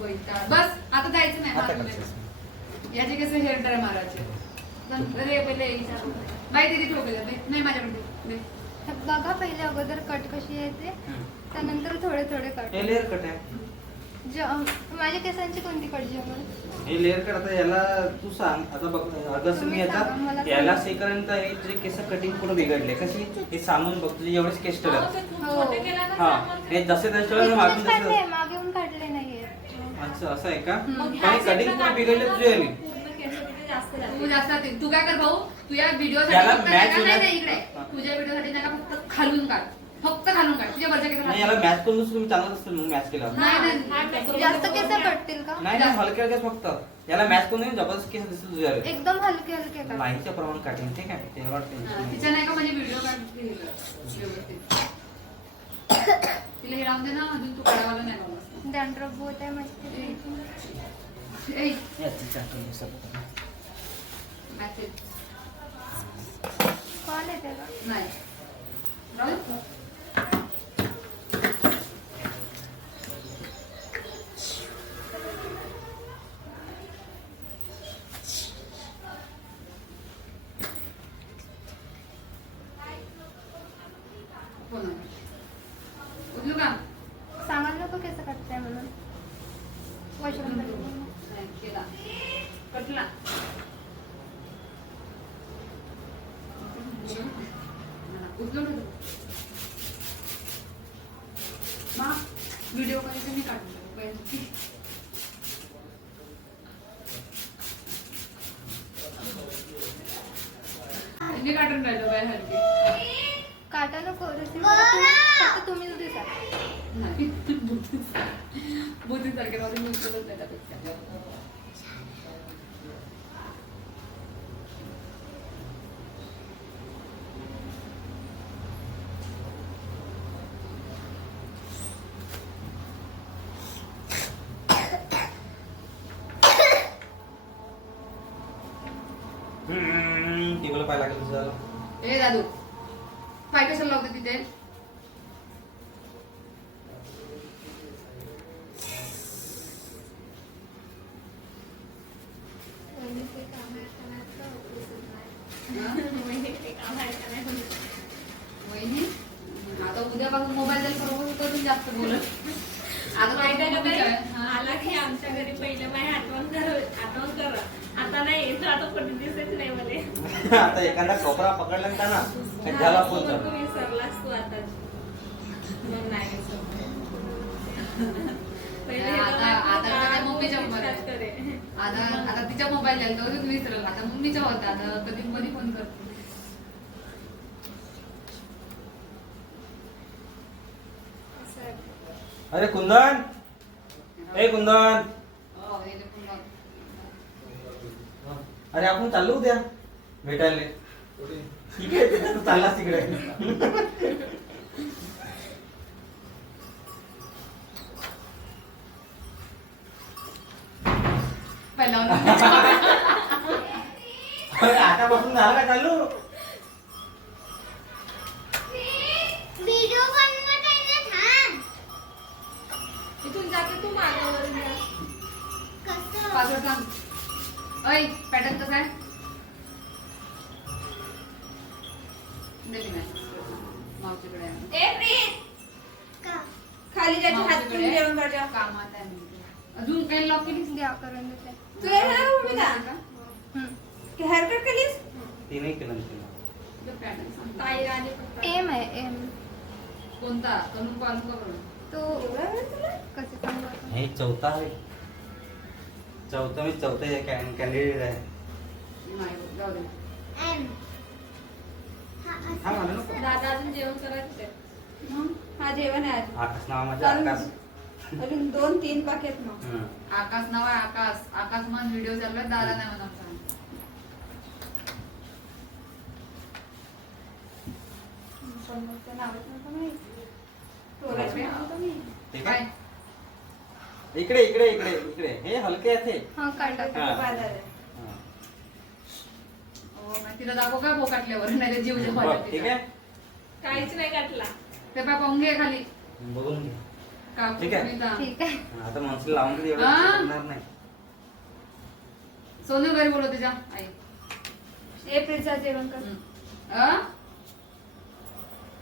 बस आता जायचं नाही. याचे कसे हेअर ड्राय मारायचे रे पहिले बाई दिदी ठोकले नाही माझ्याकडे बघा पहिले अगोदर कट कशी येते त्यानंतर थोडे थोडे कट. हे लेअर कट आहे. माझ्या केसांची कोणती कट जमल? हे लेअर कट आता याला तू सांग. आता बघ अगं मी आता याला सेकंड हे तुझे केस कटिंग पूर्ण बिघडले कशी हे सांगून बघ तुझे एवढेच केस ठेवले. हा हे जसे तसे मागून तसे मागे येऊन काढले नाहीये. अच्छा असं आहे का? पण कटिंग पूर्ण बिघडले तुझे. तू जास्त तू काय कर भाऊ तुझ्या व्हिडिओ याला साठी मॅच इकडे तुझ्या व्हिडिओ साठी त्याला फक्त खालून काढ. फक्त घालून काढ तुझ्या वरच्या केसाला. नाही याला मॅच करून तुम्ही चांगलं असतं मग मॅच केलं. नाही जास्त केस कटतील का? नाही नाही हलके हलके फक्त याला मॅच करून जबरदस्त केस दिसतील तुझ्या. एकदम हलके हलके का? माहितीच्या प्रमाण काटिंग ठीक आहे ते वाटतं. तिच्या नाही का म्हणजे व्हिडिओ काढते व्यवस्थित तिला हे राहून दे ना अजून तू काढावाला नाही बाबा. डॅन्ड्रफ होत आहे माझी. मॅसेज कॉल येते का? नाही राहू दे. उचलू का? सांगायला नको केस कटताय म्हणून. वॉशरूम नाही केला कटला. उचलू का? मा व्हिडिओ करायचं मी काढून मी काढून राहिलो बाय हलकी काटा नको फक्त तुम्हीच दिसा. बुद्धी सारखे राहून मी उचलत नाही त्यापेक्षा. टेबल पाय लागेल तुझ्याला. ए दादू पाय कशाला लावते तिथे? वहिनी आता उद्यापासून मोबाईल द्यायला बरोबर करून जास्त बोलत. आता आला की आमच्या घरी पहिले माझी आठवण कर. आता नाही आता कोणी दिसत नाही मला. आता एखादा कोपरा पकडला ना त्याला फोन कर. तू विसरलास तू आता. मग नाही आता मम्मीच्या मोबाईल आता तिच्या मोबाईल द्यायला तर विसरल. आता मम्मीच्या होता आता कधी कधी फोन करतो. अरे कुंदन ए कुंदन अरे आपण चाललो उद्या भेटायला. ठीक आहे तू चाललास तिकडे. आतापासून झालं का चालू? इथून जाते तू मागावरून जा. पासवर्ड सांग. अय पॅटर्न कसं आहे? मावशीकडे खाली जायचं हात धुवून जेवण करजा. कामात आहे म्हणते. अजून काही लॉक केलीस? द्या करून देते. तू येणार भूमिका हेअरकट केलीस? ते नाही केलं तिला. पॅटर्न सांग. ताई राणी एम आहे एम. कोणता? करून पालू करून तो कसे सांगू आता? हे चौथा आहे. चौथा हे कॅन्डिडेट आहे. नाही जाऊ दे. हा मला नको. दादा अजून जेवण करायचं आहे. हा जेवण आहे अजून. आकाश नाव माझं आकाश. अजून 2-3 पाकेट मग. आकाश नाव आहे आकाश. आकाश मन व्हिडिओ चालू दादा नाही म्हणा. काय इकडे इकडे इकडे इकडे हे हलके आहेत हे. हा काटा. तिला दाखव काय बोकाटल्यावर नाही जीव बघ, ठीक आहे काहीच नाही काटला. ते पाय पाहून घे खाली. बघून घे. काकू ठीक आहे. सुनीता. ठीक आहे. आता माणसं लावून तरी एवढं हा? करणार नाही. सोनू घरी बोलव तुझ्या आई. एप्रिलचा जेवण कर. अ?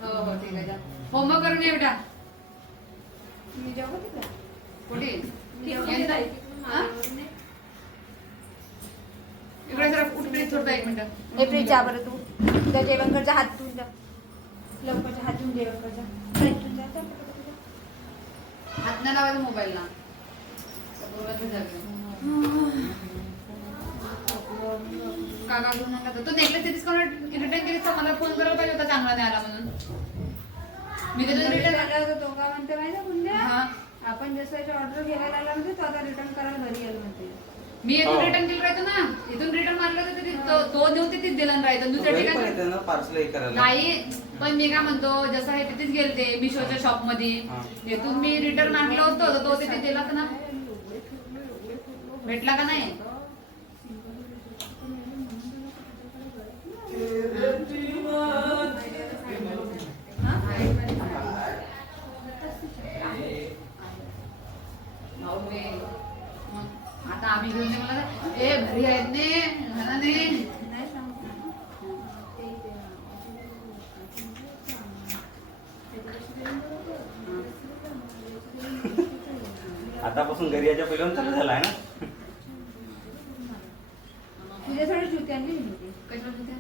हो ठीक आहे जा. होमवर्क करून ये बेटा. मी जाऊ का तिकडे? कुठे मी जाऊ का येत नाही. तिकडे? हा? इकडे जरा कुठे प्लीज थोडं एक मिनिट. एप्रिल जा बरं तू. तुझ्या जेवण कर जा, हात धुवून जा. लवकर जा, हात धुवून जेवण कर जा. फ्रेश होऊन जा, जा पटकन जा. हात नाही लावायचा मोबाईलला. बोलायचं झालं. काका घेऊन नका जाऊ. तो नेकलेस तिथेच कोण रिटर्न केलीस तर मला फोन करायला पाहिजे होता चांगला नाही आला म्हणून. मी त्याच्यात रिटर्न रिटर्न आला होता तो का म्हणते माहिती आहे गुंड्या? हा. आपण जसं ऑर्डर घ्यायला आला म्हणते तो आता रिटर्न करायला घरी आलो म्हणते. मी इथून हो. रिटर्न केलं राहतो ना. इथून रिटर्न मारलं तर तो देऊन तिथेच दिला राहतो. दुसऱ्या घरी पण ठिकाणी येते ना पार्सल हे करायला. नाही पण मी काय म्हणतो जसं आहे तिथेच गेलते मिशोच्या शॉप मध्ये. हा. तिथून मी रिटर्न मागलो होतो तर तो तिथे दिलाच ना. भेटला का नाही? आता आम्ही घेऊन ते मला ए घरी आहेत ने घराने. नाही सांगू. आतापासून घरी यायच्या पहिल्यावर चालू झाला आहे ना. तुझ्यासाठी जुती आणली मी होती. कशाला होते?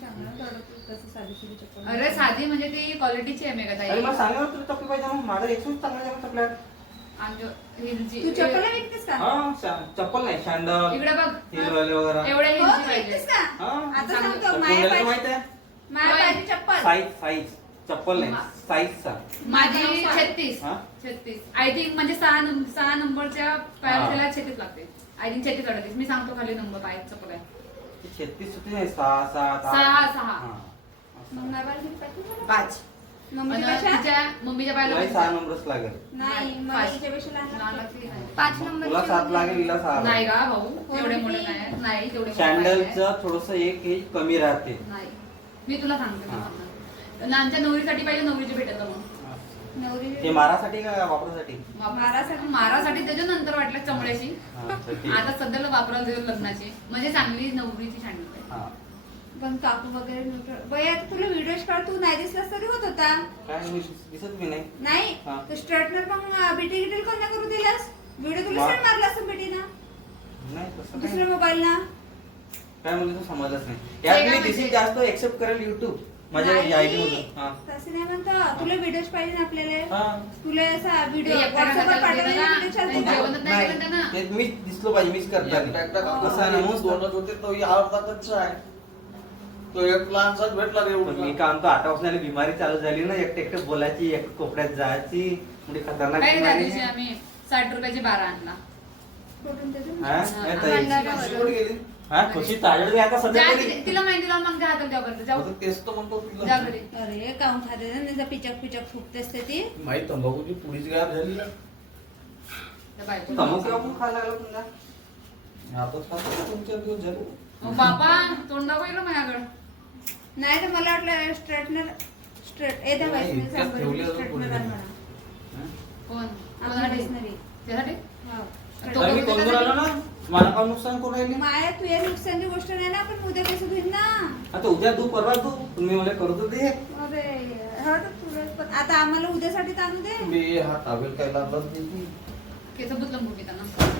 चांगलं थोडं तसं साधी सुधी चप्पल. अरे साधी म्हणजे ती क्वालिटीची आहे मेघा अरे ताई. मला सांगा तुला चपली पाहिजे ना. माझा एकशे चांगला जागा चपल्या आहेत. आमच्या हिलची तू चप्पल विकतेस का? हा चप्पल नाही सँडल इकडे बघ हिलवाले वगैरे. एवढ्या हो, हिलची पाहिजे. विकतेस का? हा. आता चांगलं. सांगतो तर माया कोणाला पाहिजे माहित आहे माया पाहिजे चप्पल. साईज चप्पल नाही साईजचा. माझी 36 हा? 36 आय थिंक म्हणजे सहा नंबरच्या पायाला 36 लागते. आय थिंक 36 38 मी सांगतो खाली नंबर पाय चप्पल आहे. 36 होती नाही 6 7 सहा. मग माया पाहिजे किती पाहिजे? 5 मम्मीच्या पेक्षा? तिच्या मम्मीच्या पायाला तुला 6 पाहिजे. नंबरच लागेल. नाही पाच. मला तिच्यापेक्षा लहान लहान लागते. 5 नंबर. तुला 7 लागेल हिला 6 नाही लागेल. का भाऊ एवढे मोठे नाही नाही तेवढे मोठे सँडलचं थोडस एक हे कमी राहते. नाही मी तुला सांगते हा. आणि आमच्या नवरीसाठी पाहिजे नवरीची भेटत मग नवरी ते मारासाठी का वापरासाठी? मारासाठी त्याच्यानंतर वाटलं चमड्याची. हा, तर ठीक. आता सध्याला वापरायला देऊ लग्नाची म्हणजे चांगली नवरीची सँडल. हा. पण काकू वगैरे नव्हतं. बाई आता तुला व्हिडिओ काढ तू नाही दिसलास तरी होत होता. काय मी दिसत मी नाही. नाही हा. तर स्ट्रेटनर पण बिटी गिटी कोण नाही करू दिलास. व्हिडिओ तुला वा. सेंड मारला असं बिटीना नाही तसं दुसऱ्या काय मोबाईल ना. काय म्हणलं तू समजलंच नाही. यात मी दिसी जास्त एक्सेप्ट करेल युट्यूब माझ्या आयडी मधून. हा. तसं नाही म्हणतो तुला व्हिडिओज पाहिजे ना आपल्याला. हा. तुला असा व्हिडिओ एकटा व्हॉट्सअपवर टाकायला पाठवलेला दिला ना. व्हिडिओ चालतो नाही, का? जेवणच नाही केलं त्यानं. ते मीच दिसलो पाहिजे मीच करता. कसं आहे ना मस्त. दोनच होते तो अर्धाच आहे. तो एक लहानसाच भेटला रे पण मी एवढं. काम तो आता वाजण्याला बिमारी चालू झाली ना. एकटं बोलायची एक कोपऱ्यात जायची म्हणजे खतरनाक काय त्या बिमारी दिवशी आहे. आम्ही 60 रुपयाची 12 आणला. कुठून त्याचं? हा? नाही ताई. भंडाऱ्यावर. कुठे गेली? हा खुशी ताजड आता सध्या जा तरी. तिला माहिती लावून मग हातात द्या बरं जाऊ आता तेच तर म्हणतो जा तिला. घरी. अरे काऊन खाते ना त्याचा पिचक पिचक फुकते असते ती. माहित तंबाखूची पुडीच गायब झाली ना. त्या बायको. तंबाखू आपण खायला लागलो पुन्हा. आताच खातो 2-4 दिवस झाले. मग बाबा तोंड दाखवलं माझ्याकडं. नाही तर मला वाटलं स्ट्रेटनर येत्या नाही, बाईस इतक्यात ठेवली अजून स्ट्रेटनर कोणी आण नाही. म्हणा. कोण आपल्या कोणासाठी डिक्शनरी. त्यासाठी हो. तो अरे मी बोलतो कोण का? आलो ना मला काय नुकसान करून राहिली. माया तुझ्या नुकसानची गोष्ट नाही ना पण उद्या कसं होईल ना. आता उद्या तू परवा तू तुम्ही मला करतो ते. अरे हा तर तुला पण आता आम्हाला उद्यासाठी आणू दे. मी हा टावेल काय लागलाच नाही ती. केस बुतलं मुलगी त्यांना.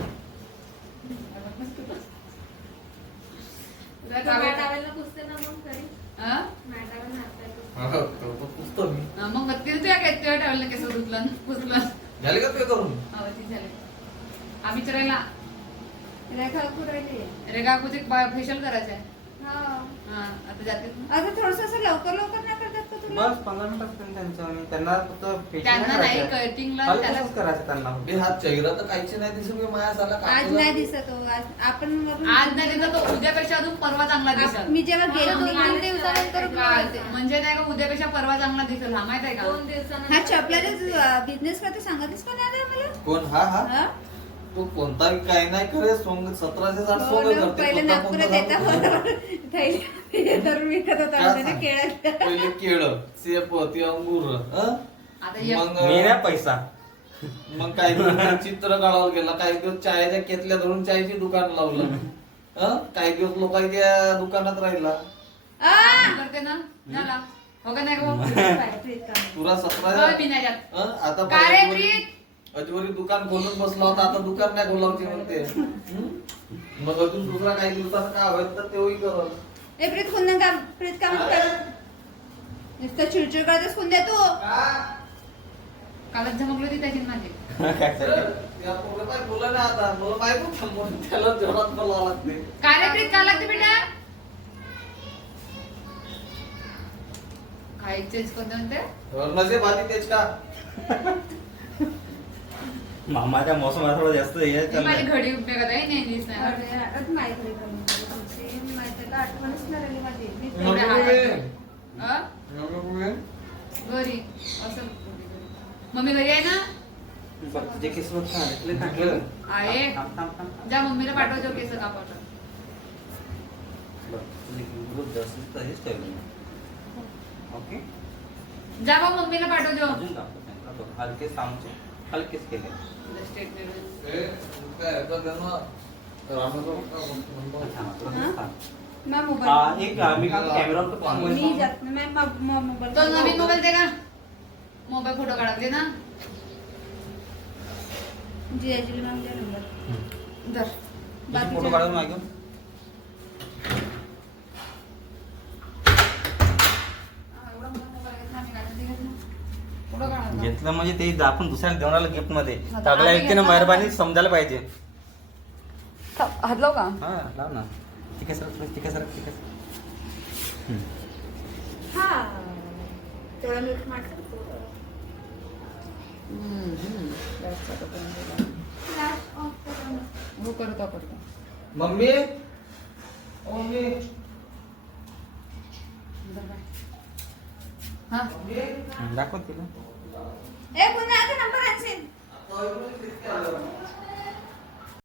टावेलला पुसते ना मग घरी. हा? टावेल मारता येतो. हा, करतो, पुसतो मी. मग तिला तुझ्या ठेवलं केस धुतलं पुसलं. झाले का ते करून? हो ती झाली. आम्ही चिरायला रेखा कुरायली. रे काकूचे फेशियल करायचं आहे. हा हा आता जाते ना. आता थोडस असं लवकर लवकर नाही करतात का तुला. बस 15 मिनिट असतील त्यांचं आणि त्यांना फक्त facial त्यांना नाही करायचं आहे. कटिंगला खाली त्याला तसंच करायचं त्यांना. बे हा चेहरा तर काहीच नाही दिसत बे माया झाला आज नाही दिसत हो. आज आपण वरून- आज नाही दिसला तो उद्यापेक्षा अजून परवा चांगला दिसेल. मी जेव्हा मला गेलो 2-3 दिवसानंतर म्हणजे नाही का उद्यापेक्षा परवा चांगला दिसेल हा माहित आहे का? 2 दिवसानंतर. हा चपल्याचा बिझनेस करते सांगतेस का नाही रे आम्हाला. कोण हा हा हा? तो कोणताही काही नाही करे सोंग 1700 साठ हो सोंग ना, करते. पहिले कोणता नागपुरात कोणता येता दाखवतो. बरोबर. थैली धरून विकत होता काय आमच्या सांग? केळ्यात. पहिले केळं सेप ते अंगूर हं? आता ये- मग मी नाही पैसा मग काही दिवस चित्र काढावं गेलं, काही दिवस चायच्या केतल्या धरून चायची दुकान लावलं. काही दिवस लोकांच्या दुकानात राहिला. करते ना झाला हो का नाही गं भाऊ? प्रीत काम. तुला सतरा होय, मी नाही जात. आता काय रे पाहिजे प्रीत? अजून दुकान खोलून बसला होता, आता दुकान नाही खोलावची म्हणते. मग अजून दुसरा काही दिवसात काय हवं तर तेही करल. ए प्रीत खुंदन काम, प्रीत काम कर. नुसतं चिडचिड करतेस खुंद्या तू. कालच झमकली होती त्याची माझी. या पोरं काय बोला नाही आता, मला माहित होतं म्हणून त्याला जोरात बोलावं लागते. काय रे प्रीत काय लागते बेटा? काय चेंज कोणतं म्हणते? नसे भाजी तेच का? मामाच्या मोसमात थोडं जास्त हे ही माझी घडी उपयोगात आहे नेहमीच नाही. अरे, आता माझ्याकडे कमी झाली तुमची. माझ्याला आठवणच नाही राहिली माझी. मी एवढ्या मम्मी. हातात. घरी असं मम्मी घरी आहे ना? जे केस काढलं आहे. थांब थांब थांब. जा मम्मीला पाठव केस कापायचं. तसेच ठेवलं. ओके जा मग मम्मीला पाठव जो. अजून दाखव. हलके सामचे हलकेच केले. काय आता त्यांना रामाचं काय म्हणतो? मा मोबाईल. एक मी कॅमेरा मी जात नाही. मोबाईल. तो नवीन मोबाईल दे का? मोबाईल फोटो काढते ना. जिजाजीला मागल्या नंबर. धर. फोटो काढून मागे एवढा मोठा मोबाईल घेतला आम्ही काय नाही घेतला. फोटो काढा. घेतलं म्हणजे ते आपण दुसऱ्याला देऊन आलं गिफ्ट मध्ये आता टाकल्या आम्ही व्यक्तीनं घेतलं. मेहरबानी समजायला पाहिजे. हात लाव का? हा लाव ना. ठीक आहे सर ठीक आहे सर ठीक आहे. हा तेवढा नीट मारतो. फ्लॅश ऑफ करून. हो करतो करतो. मम्मी मम्मी हा दाखव तिला. ए पुन्हा आता नंबर आणशील. आता